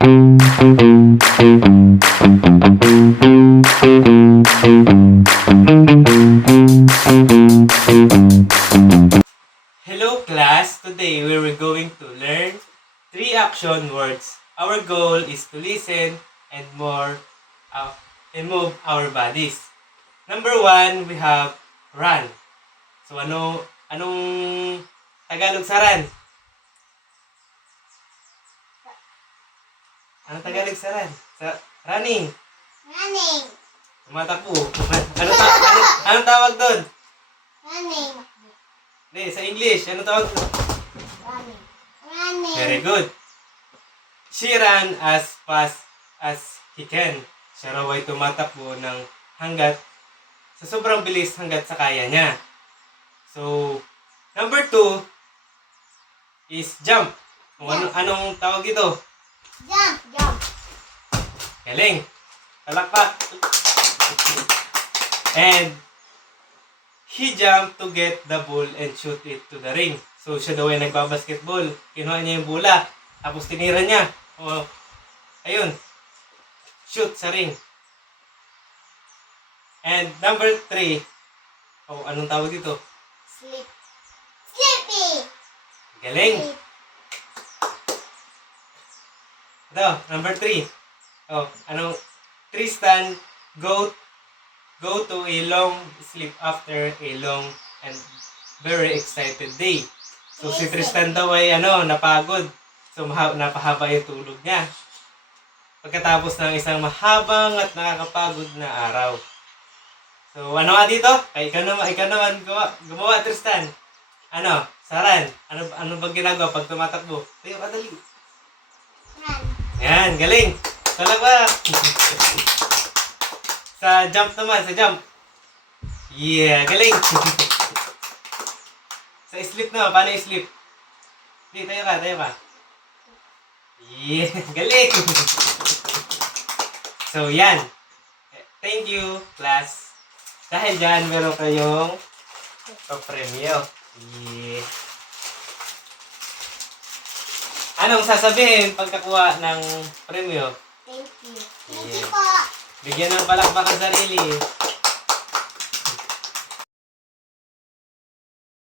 Hello class, today we were going to learn 3 action words. Our goal is to listen and move our bodies. Number 1, we have run. So anong Tagalog sa run? Anong Tagalog sa run? Sa running. Running. Tumatakbo. Anong tawag doon? Running. Hindi, sa English, anong tawag doon? Running. Running. Very good. She ran as fast as he can. Siya raw ay tumatakbo ng sa sobrang bilis hanggat sa kaya niya. So, number 2 is jump. Anong tawag dito? Jump. Jump. Galing. Palakpak. And he jumped to get the ball and shoot it to the ring. So, siya daw ay nagbabasketball. Kinuha niya yung bola. Tapos tinira niya. O, ayun. Shoot sa ring. And number 3. Anong tawag dito? Sleep. Sleepy. Galing. Sleep. Ito, number 3. Tristan go to a long sleep after a long and very excited day. So si Tristan daw ay napagod. So napahaba yung tulog niya. Pagkatapos ng isang mahabang at nakakapagod na araw. So ano nga dito? Ikaw naman gumawa Tristan. Saran. Ano bang ginagawa pag tumatakbo? Tayo ka dali. Run. Yan, galing. Talaga. Sa jump naman, sa jump. Yeah, galing. Sa sleep naman, paano yung sleep? Hindi, tayo ka. Yeah, galing. So, yan. Thank you, class. Dahil dyan, meron kayong papremyo. Yeah. Anong sasabihin pagkakuha ng premyo? Thank you. Thank Yeah. you po. Bigyan ng palakpak ang sarili.